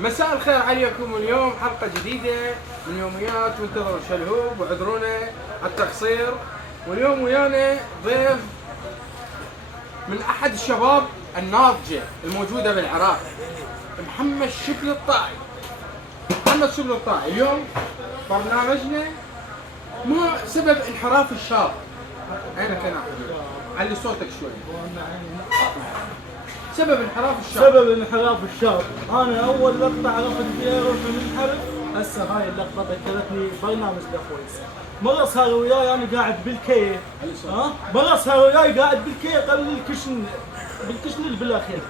مساء الخير عليكم. اليوم حلقة جديدة من يوميات وانتظروا شلهوب واعذرونا على التقصير. واليوم ويانا ضيف من أحد الشباب الناضجة الموجودة بالعراق، محمد شبل الطائي. محمد شبل الطائي اليوم برنامجنا ما سبب انحراف الشاب. عينك هنا علي صوتك شوي. سبب انحراف الشاب انا اول لقطه عرفت فيها روح منحرف. هسه هاي اللقطه ذكرتني برنامج دافويس. مره صار وياي انا قاعد بالكيف، مره صار وياي قاعد بالكيف قبل بالكشن اللي بالاخير،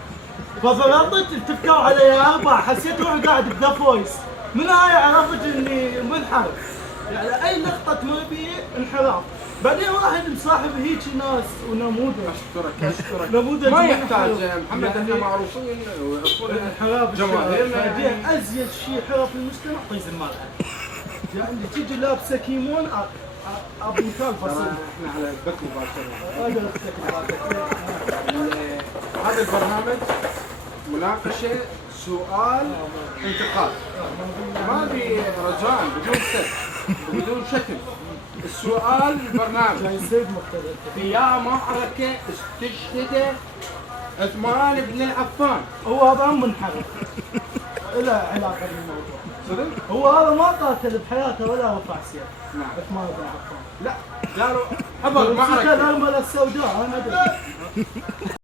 فضربت التفكوا علي اربع، حسيت روحي قاعد بدافويس. من هاي عرفت اني منحرف، يعني اي لقطه تمر بي انحراف. بعدين واحد مصاحب هيك ناس ونموذج. اشكرك نموذج ما يحتاج محمد، احنا معروفين ويعرفون جماهيرنا. بعدين ازيد شيء حرف المجتمع طيز المال، يعني تيجي لابسه كيمون ابو مثال فصيل. احنا على البث مباشره. هذا البرنامج مناقشه، سؤال، انتقاد. ما في رجاء بدون سب وبدون شتم. السؤال البرنامج يا معركة استشهد عثمان بن العفان. هو هذا منحرف له علاقة بالموضوع. صدق؟ هو هذا ما قاتل بحياته ولا رفع سيف. نعم. عثمان بن عفان لا قالوا حضر معركة الأرملة السوداء. انا ادري